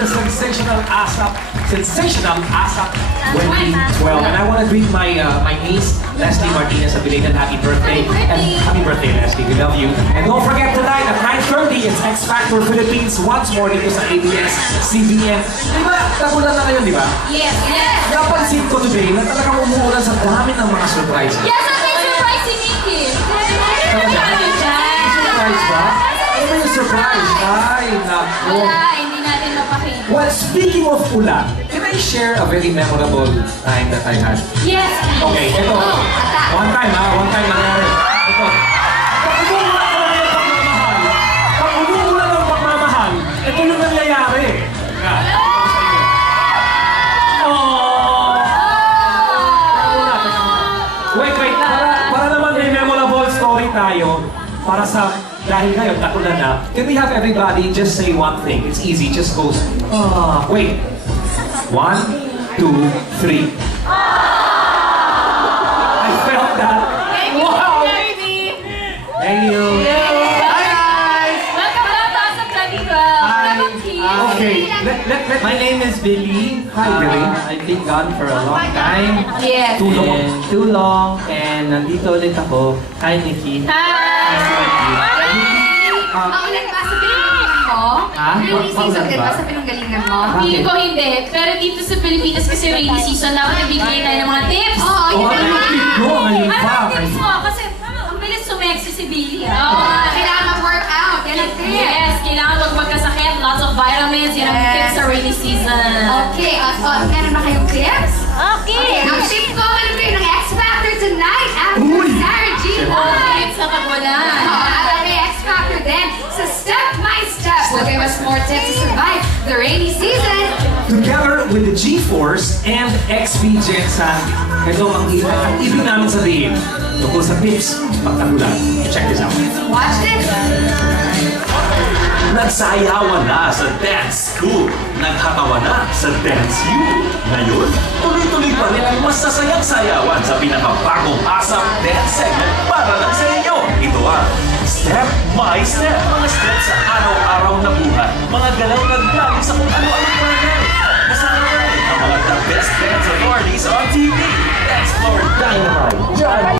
The sensational ASAP 2012, and I want to greet my my niece Leslie Martinez, a belated happy birthday. And happy birthday, Leslie, we love you. And don't forget tonight at 9:30 it's X Factor Philippines once more dito sa ABS-CBN. Di ba? Tagulan na ngayon, di ba? Yes, yes. Napansin ko today na talagang umuulan sa dami ng mga surprises. Yes, at may surprise si Nikki. Surprise ba? Ano ba yung surprise? Ay, nako. Well, speaking of ulan, can I share a very memorable time that I had? Yes. Okay, ito. One time nangyari. Ito. Pag umuulan ng pagmamahal, ito yung nangyayari. Wait. Para naman may memorable story tayo. Para sa, dahil ngayon, takulan na, can we have everybody just say one thing? It's easy, just goes, wait. 1, 2, 3. I felt that. Thank you, baby. Thank you. Hi, guys. Welcome back to ASAP 2012. Okay, My name is Billy. Hi, Billy. I've been gone for a long time. Yes. Too long. And nandito ulit ako. Hi, Nikki. Maulan ba sa pinanggalingan mo? Rainy season din ba sa pinanggalingan mo? Feeling ko hindi. Pero dito sa Pilipinas kasi rainy season, dapat nabigay tayo ng mga tips. Oo, yun na nga. Ngayon Ano pa. ang tips mo? Kasi ang bilis sumexy si Billy. Kailangan mag-workout. Yan ang tips. Yes, kailangan huwag magkasakit. Lots of vitamins. Yan ang tips sa rainy season. Okay, meron ba kayong tips? Okay. Ang tip ko, meron kayo ng X Factor tonight after Sarah G. Tips sa pagwalan. At may X Factor din sa Step by Step. We'll give us more tips to survive the rainy season. Together with the G-Force and XP Jensen, ito ang ibig namin sabihin tungkol sa tips pagtagulan. Check this out. Watch this. Nagsayawan na sa dance school. Naghatawa na sa dance U. Ngayon, tuloy-tuloy pa rin ang masasayang sayawan sa pinakabagong ASAP dance segment para lang sa inyo. Ito ang Step by Step. Mga steps sa araw-araw